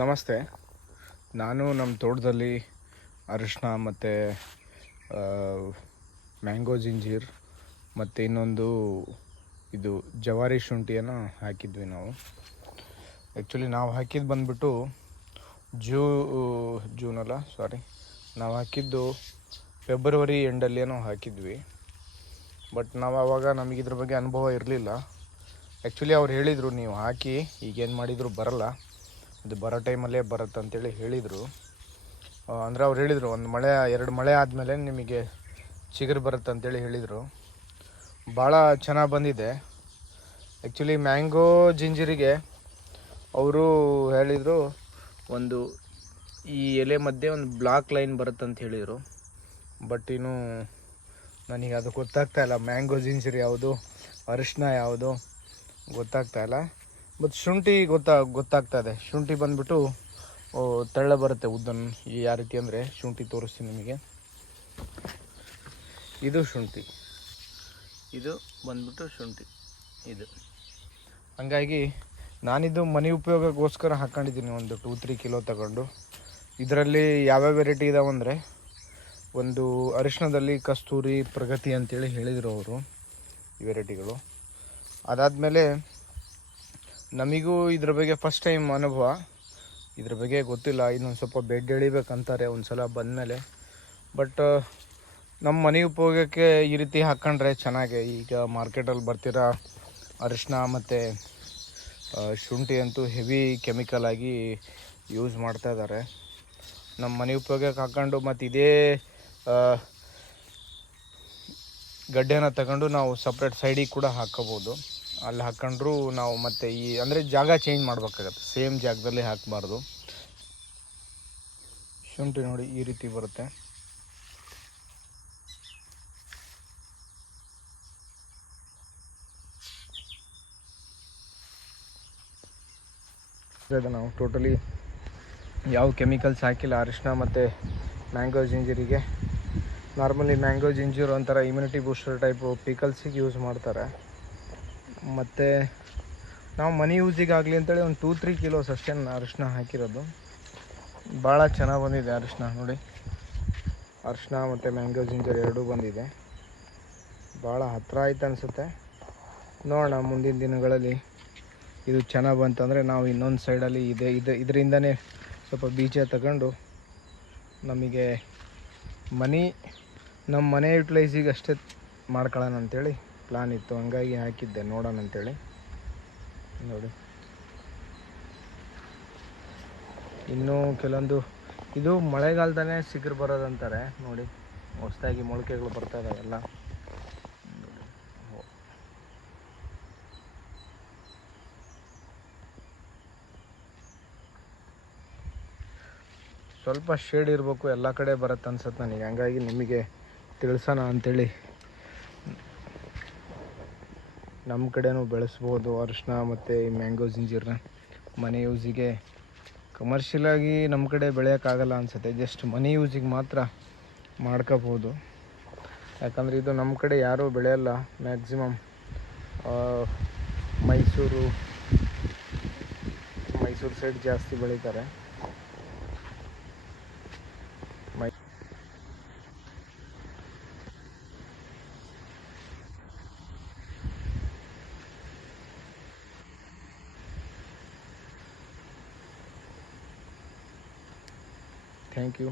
ನಮಸ್ತೆ. ನಾನು ನಮ್ಮ ತೋಟದಲ್ಲಿ ಅರಿಶಿನ ಮತ್ತು ಮ್ಯಾಂಗೋ ಜಿಂಜೀರ್ ಮತ್ತು ಇನ್ನೊಂದು ಇದು ಜವಾರಿ ಶುಂಠಿಯನ್ನು ಹಾಕಿದ್ವಿ ನಾವು. ಆ್ಯಕ್ಚುಲಿ ನಾವು ಹಾಕಿದ್ದು ಬಂದುಬಿಟ್ಟು ನಾವು ಹಾಕಿದ್ದು ಫೆಬ್ರವರಿ ಎಂಡಲ್ಲಿ ನಾವು ಹಾಕಿದ್ವಿ. ಬಟ್ ನಾವು ಆವಾಗ ನಮಗಿದ್ರ ಬಗ್ಗೆ ಅನುಭವ ಇರಲಿಲ್ಲ. ಆ್ಯಕ್ಚುಲಿ ಅವ್ರು ಹೇಳಿದರು, ನೀವು ಹಾಕಿ ಈಗೇನು ಮಾಡಿದರೂ ಬರಲ್ಲ, ಅದು ಬರೋ ಟೈಮಲ್ಲೇ ಬರುತ್ತೆ ಅಂತೇಳಿ ಹೇಳಿದರು. ಅಂದರೆ ಅವ್ರು ಹೇಳಿದರು, 2 ಮಳೆ ಆದಮೇಲೆ ನಿಮಗೆ ಚಿಗುರು ಬರುತ್ತೆ ಅಂತೇಳಿ ಹೇಳಿದರು. ಭಾಳ ಚೆನ್ನಾಗಿ ಬಂದಿದೆ. ಆ್ಯಕ್ಚುಲಿ ಮ್ಯಾಂಗೋ ಜಿಂಜರಿಗೆ ಅವರು ಹೇಳಿದರು, ಒಂದು ಈ ಎಲೆ ಮಧ್ಯೆ ಒಂದು ಬ್ಲಾಕ್ ಲೈನ್ ಬರುತ್ತೆ ಅಂತ ಹೇಳಿದರು. ಬಟ್ ಇನ್ನು ನನಗೆ ಅದು ಗೊತ್ತಾಗ್ತಾಯಿಲ್ಲ, ಮ್ಯಾಂಗೋ ಜಿಂಜರ್ ಯಾವುದು, ಅರಿಶಿನ ಯಾವುದು ಗೊತ್ತಾಗ್ತಾಯಿಲ್ಲ. ಮತ್ತು ಶುಂಠಿ ಗೊತ್ತಾಗ್ತಾ ಇದೆ. ಶುಂಠಿ ಬಂದುಬಿಟ್ಟು ತೆಳ್ಳ ಬರುತ್ತೆ, ಉದ್ದನ್. ಯಾವ ರೀತಿ ಅಂದರೆ ಶುಂಠಿ ತೋರಿಸ್ತೀನಿ ನಿಮಗೆ. ಇದು ಶುಂಠಿ, ಇದು ಬಂದ್ಬಿಟ್ಟು ಶುಂಠಿ ಇದು. ಹಂಗಾಗಿ ನಾನಿದು ಮನೆ ಉಪಯೋಗಕ್ಕೋಸ್ಕರ ಹಾಕ್ಕೊಂಡಿದ್ದೀನಿ, ಒಂದು 2-3 ಕಿಲೋ ತಗೊಂಡು. ಇದರಲ್ಲಿ ಯಾವ್ಯಾವ ವೆರೈಟಿ ಇದಾವಂದರೆ, ಒಂದು ಅರಿಶಿನದಲ್ಲಿ ಕಸ್ತೂರಿ, ಪ್ರಗತಿ ಅಂತೇಳಿ ಹೇಳಿದರು ಅವರು, ಈ ವೆರೈಟಿಗಳು. ಅದಾದಮೇಲೆ ನಮಗೂ ಇದ್ರ ಬಗ್ಗೆ ಫಸ್ಟ್ ಟೈಮ್ ಅನುಭವ, ಇದ್ರ ಬಗ್ಗೆ ಗೊತ್ತಿಲ್ಲ. ಇನ್ನೊಂದು ಸ್ವಲ್ಪ ಬೆಡ್ ಎಳಿಬೇಕಂತಾರೆ ಒಂದು ಸಲ ಬಂದಮೇಲೆ. ಬಟ್ ನಮ್ಮ ಮನೆ ಉಪಯೋಗಕ್ಕೆ ಈ ರೀತಿ ಹಾಕ್ಕೊಂಡ್ರೆ ಚೆನ್ನಾಗೆ. ಈಗ ಮಾರ್ಕೆಟಲ್ಲಿ ಬರ್ತಿರೋ ಅರಿಶಿನ ಮತ್ತು ಶುಂಠಿ ಅಂತೂ ಹೆವಿ ಕೆಮಿಕಲ್ ಆಗಿ ಯೂಸ್ ಮಾಡ್ತಾಯಿದ್ದಾರೆ. ನಮ್ಮ ಮನೆ ಉಪಯೋಗಕ್ಕೆ ಹಾಕ್ಕೊಂಡು ಮತ್ತು ಇದೇ ಗಡ್ಡೆನ ತಗೊಂಡು ನಾವು ಸಪ್ರೇಟ್ ಸೈಡಿಗೆ ಕೂಡ ಹಾಕ್ಕೋಬೋದು. ಅಲ್ಲಿ ಹಾಕ್ಕೊಂಡ್ರೂ ನಾವು ಮತ್ತು ಅಂದರೆ ಜಾಗ ಚೇಂಜ್ ಮಾಡಬೇಕಾಗತ್ತೆ, ಸೇಮ್ ಜಾಗದಲ್ಲಿ ಹಾಕಬಾರ್ದು. ಶುಂಠಿ ನೋಡಿ ಈ ರೀತಿ ಬರುತ್ತೆ. ನಾವು ಟೋಟಲಿ ಯಾವ ಕೆಮಿಕಲ್ಸ್ ಹಾಕಿಲ್ಲ ಅರಿಶಿನ ಮತ್ತು ಮ್ಯಾಂಗೋ ಜಿಂಜರಿಗೆ. ನಾರ್ಮಲಿ ಮ್ಯಾಂಗೋ ಜಿಂಜರ್ ಒಂಥರ ಇಮ್ಯುನಿಟಿ ಬೂಸ್ಟರ್ ಟೈಪು ಪಿಕಲ್ಸಿಗೆ ಯೂಸ್ ಮಾಡ್ತಾರೆ. ಮತ್ತು ನಾವು ಮನೆ ಯೂಸಿಗಾಗಲಿ ಅಂತೇಳಿ ಒಂದು 2-3 ಕಿಲೋಸ್ ಅಷ್ಟೇ ಅರಿಶಿನ ಹಾಕಿರೋದು. ಭಾಳ ಚೆನ್ನಾಗಿ ಬಂದಿದೆ ಅರಿಶಿನ ನೋಡಿ. ಅರಿಶಿನ ಮತ್ತು ಮ್ಯಾಂಗೋ ಜಿಂಜರ್ ಎರಡೂ ಬಂದಿದೆ. ಭಾಳ ಹತ್ತಿರ ಆಯ್ತು ಅನಿಸುತ್ತೆ. ನೋಡೋಣ ಮುಂದಿನ ದಿನಗಳಲ್ಲಿ ಇದು ಚೆನ್ನಾಗಿ ಬಂತಂದರೆ ನಾವು ಇನ್ನೊಂದು ಸೈಡಲ್ಲಿ ಇದರಿಂದನೇ ಸ್ವಲ್ಪ ಬೀಜ ತಗೊಂಡು ನಮಗೆ ನಮ್ಮ ಮನೆ ಯುಟಿಲೈಸಿಗೆ ಅಷ್ಟೇ ಮಾಡ್ಕೊಳ್ಳೋಣ ಅಂಥೇಳಿ ಪ್ಲ್ಯಾನ್ ಇತ್ತು. ಹಂಗಾಗಿ ಹಾಕಿದ್ದೆ, ನೋಡೋಣ ಅಂಥೇಳಿ. ನೋಡಿ, ಇನ್ನೂ ಕೆಲವೊಂದು ಇದು ಮಳೆಗಾಲದಲ್ಲೇ ಚಿಗುರು ಬರೋದಂತಾರೆ ನೋಡಿ. ಹೊಸದಾಗಿ ಮೊಳಕೆಗಳು ಬರ್ತಾ ಇದ್ದಾವೆ ಎಲ್ಲ. ಸ್ವಲ್ಪ ಶೇಡ್ ಇರಬೇಕು, ಎಲ್ಲ ಕಡೆ ಬರುತ್ತೆ ಅನ್ಸುತ್ತೆ ನನಗೆ. ಹಂಗಾಗಿ ನಿಮಗೆ ತಿಳಿಸೋಣ ಅಂಥೇಳಿ. ನಮ್ಮ ಕಡೆನೂ ಬೆಳೆಸ್ಬೋದು ಅರಿಶಿನ ಮತ್ತು ಈ ಮ್ಯಾಂಗೋ ಜಿಂಜರ್ನ. ಮನೆ ಯೂಸಿಗೆ ಕಮರ್ಷಿಯಲಾಗಿ ನಮ್ಮ ಕಡೆ ಬೆಳೆಯೋಕ್ಕಾಗಲ್ಲ ಅನಿಸುತ್ತೆ, ಜಸ್ಟ್ ಮನೆ ಯೂಸಿಗೆ ಮಾತ್ರ ಮಾಡ್ಕೋಬೋದು. ಯಾಕಂದರೆ ಇದು ನಮ್ಮ ಕಡೆ ಯಾರೂ ಬೆಳೆಯಲ್ಲ. ಮ್ಯಾಕ್ಸಿಮಮ್ ಮೈಸೂರು ಸೈಡ್ ಜಾಸ್ತಿ ಬೆಳೀತಾರೆ. Thank you.